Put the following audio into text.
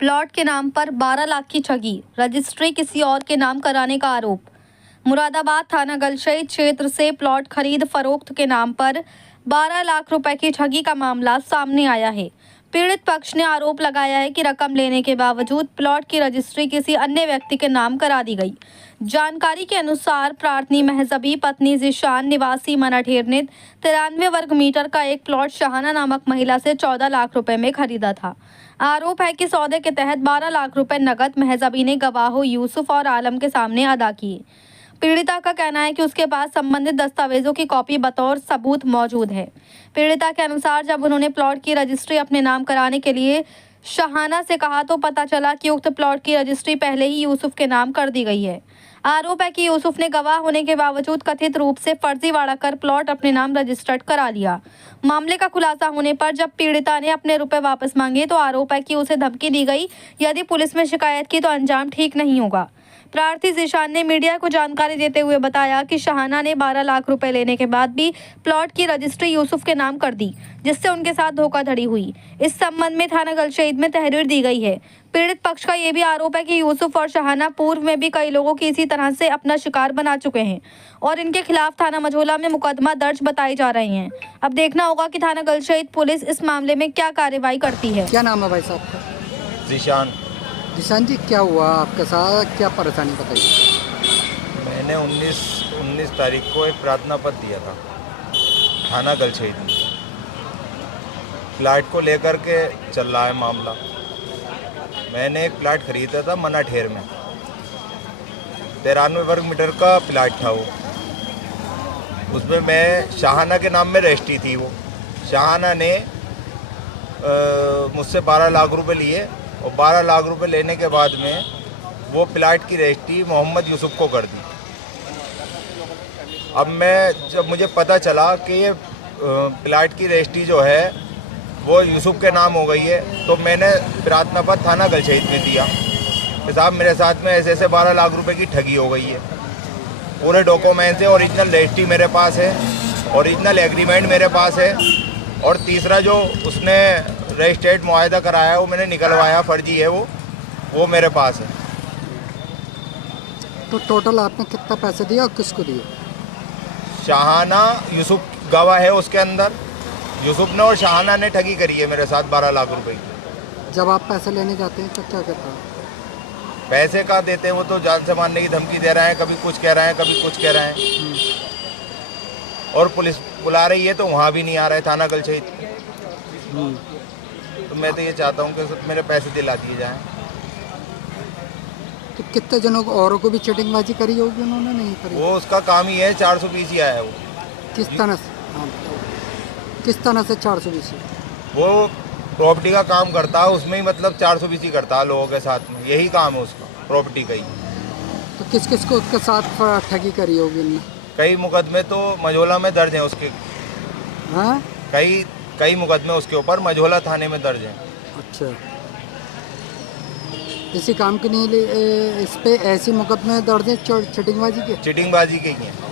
Plot के नाम पर 12 लाख की ठगी, रजिस्ट्री किसी और के नाम कराने का आरोप। मुरादाबाद थाना गलशई क्षेत्र से प्लॉट खरीद फरोख्त के नाम पर 12 लाख रुपए की ठगी का मामला सामने आया है। पीड़ित पक्ष ने आरोप लगाया है कि रकम लेने के बावजूद प्लॉट की रजिस्ट्री किसी अन्य व्यक्ति के नाम करा दी गई। जानकारी के अनुसार प्रार्थनी महजबी पत्नी जिशान निवासी मनाठेर ने 93 वर्ग मीटर का एक प्लॉट शहाना नामक महिला से 14 लाख रुपए में खरीदा था। आरोप है कि सौदे के तहत 12 लाख रुपए नकद महजबी ने गवाहों यूसुफ और आलम के सामने अदा किए। पीड़िता का कहना है कि उसके पास संबंधित दस्तावेजों की कॉपी बतौर सबूत मौजूद है। पीड़िता के अनुसार जब उन्होंने प्लॉट की रजिस्ट्री अपने नाम कराने के लिए शहाना से कहा तो पता चला कि उक्त प्लॉट की रजिस्ट्री पहले ही यूसुफ के नाम कर दी गई है। आरोप है कि यूसुफ ने गवाह होने के बावजूद कथित रूप से फर्जीवाड़ा कर प्लॉट अपने नाम रजिस्टर्ड करा लिया। मामले का खुलासा होने पर जब पीड़िता ने अपने रुपए वापस मांगे तो आरोप है कि उसे धमकी दी गई, यदि पुलिस में शिकायत की तो अंजाम ठीक नहीं होगा। प्रार्थी जिशान ने मीडिया को जानकारी देते हुए बताया कि शहाना ने 12 लाख रुपए लेने के बाद भी प्लॉट की रजिस्ट्री यूसुफ के नाम कर दी, जिससे उनके साथ धोखाधड़ी हुई। इस संबंध में थाना गलशई में तहरीर दी गई है। पीड़ित पक्ष का यह भी आरोप है कि यूसुफ और शहाना पूर्व में भी कई लोगों की इसी तरह से अपना शिकार बना चुके हैं और इनके खिलाफ थाना मझोला में मुकदमा दर्ज बताए जा रहे हैं। अब देखना होगा कि थाना गलशई पुलिस इस मामले में क्या कार्रवाई करती है। क्या नाम है भाई साहब का? जिशान। जिशान जी, क्या हुआ आपके साथ, क्या परेशानी बताइए। मैंने 19 तारीख को एक प्रार्थना पत्र दिया था थाना गलशई में। प्लाट को लेकर के चल रहा है मामला। मैंने एक प्लाट खरीदा था मनाठेर में, 93 वर्ग मीटर का प्लाट था वो। उसमें मैं शहाना के नाम में रजिस्ट्री थी। वो शहाना ने मुझसे 12 लाख रुपए लिए और 12 लाख रुपए लेने के बाद में वो प्लाट की रजिस्ट्री मोहम्मद यूसुफ को कर दी। अब जब मुझे पता चला कि ये प्लाट की रजिस्ट्री जो है वो यूसुफ के नाम हो गई है, तो मैंने प्रार्थना पत्र थाना गलशई में दिया कि साहब मेरे साथ में ऐसे 12 लाख रुपए की ठगी हो गई है। पूरे डॉक्यूमेंट्स है, ओरिजिनल रजिस्ट्री मेरे पास है, ओरिजिनल एग्रीमेंट मेरे पास है, और तीसरा जो उसने रजिस्ट्रेट मुआहदा कराया वो मैंने निकलवाया, फर्जी है वो मेरे पास है। तो टोटल आपने कितना पैसे दिया और किसको दिए? शहाना यूसुफ गवाह है उसके अंदर। यूसुफ ने और शहाना ने ठगी करी है मेरे साथ 12 लाख रुपए की। जब आप पैसे लेने जाते हैं तो क्या कहता है? पैसे कहाँ देते हैं, वो तो जान से मारने की धमकी दे रहे हैं, कभी कुछ कह रहे हैं, कभी कुछ कह रहे हैं, और पुलिस बुला रही है तो वहाँ भी नहीं आ रहा है थाना गलशई। तो मैं तो ये चाहता हूँ कि मेरे पैसे दिला दिए जाएं। तो कितने जनों को औरों को भी चीटिंगबाजी करी होगी उन्होंने? नहीं करी। वो उसका काम ही है, 420 ही आया है वो। किस तरह से? हाँ, किस तरह से 420? वो प्रॉपर्टी का काम करता है, उसमें ही मतलब 420 ही करता है लोगों के साथ में, यही काम है उसका, प्रॉपर्टी का ही। तो किस किस को उसके साथ ठगी करी होगी उनने? कई मुकदमे तो मझोला में दर्ज हैं उसके। हाँ, कई मुकदमे उसके ऊपर मझोला थाने में दर्ज हैं। अच्छा, इसी काम के लिए इस पे ऐसी मुकदमे दर्ज है चीटिंगबाजी के? चीटिंगबाजी के ही हैं।